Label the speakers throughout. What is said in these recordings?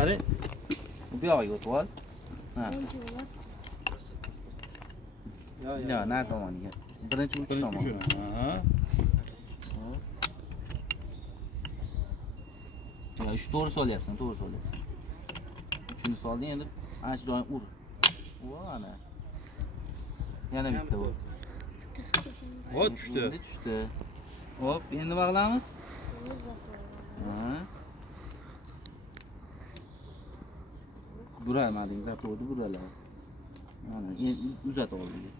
Speaker 1: qani
Speaker 2: bu yog'iga o'tib ol ha. Yo na tomoniga birinchi uch
Speaker 1: birinchi
Speaker 2: tomon
Speaker 1: shuni ha.
Speaker 2: Yo shu to'g'ri solyapsan to'g'ri solyapsan uchini solding endi ana shu joyini ur ana. Yana bitta bu.
Speaker 1: o tushdi
Speaker 2: endi tushdi hop endi nima qilamiz Ha. buramading zatovni buralar mana endi uzat oldiga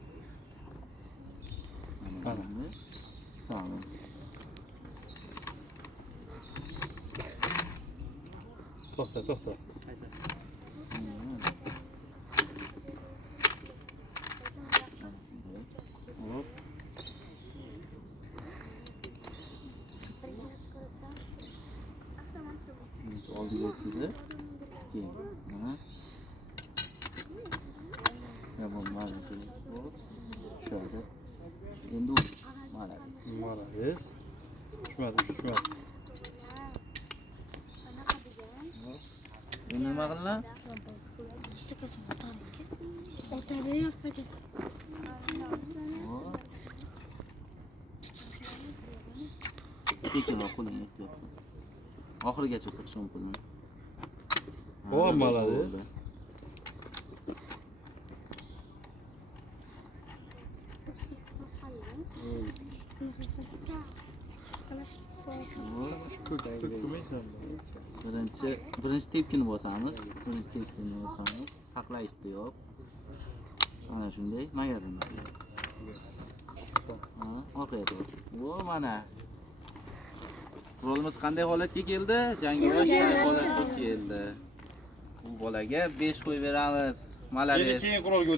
Speaker 1: Mana.
Speaker 2: endi solamiz.
Speaker 1: to'xta to'xta
Speaker 2: Hop. Birinchi Aqui. Uhum. Yapalım Şöyle. Şimdi olur. Maalesef. Maalesef. Şu an, şu an.
Speaker 1: Bu ne bakla?
Speaker 2: Üstü kısım otar. Otar değil üstü kısım. Çekil okulun üstü. Ahırı
Speaker 1: geç
Speaker 2: okutsun
Speaker 1: okulun
Speaker 2: bo'ldi. Hop. birinchi birinchi tepkini bosamiz. Birinchi tepkini bosamiz. Saqlashda yo'q. Mana shunday. Magazin Ha, orqaga to'g'ri vo mana. Qurolimiz qanday holatga keldi? Jangovar holatga keldi bu bolaga 5 qo'yib beramiz.
Speaker 1: Endi
Speaker 2: молодец
Speaker 1: keyin qurolga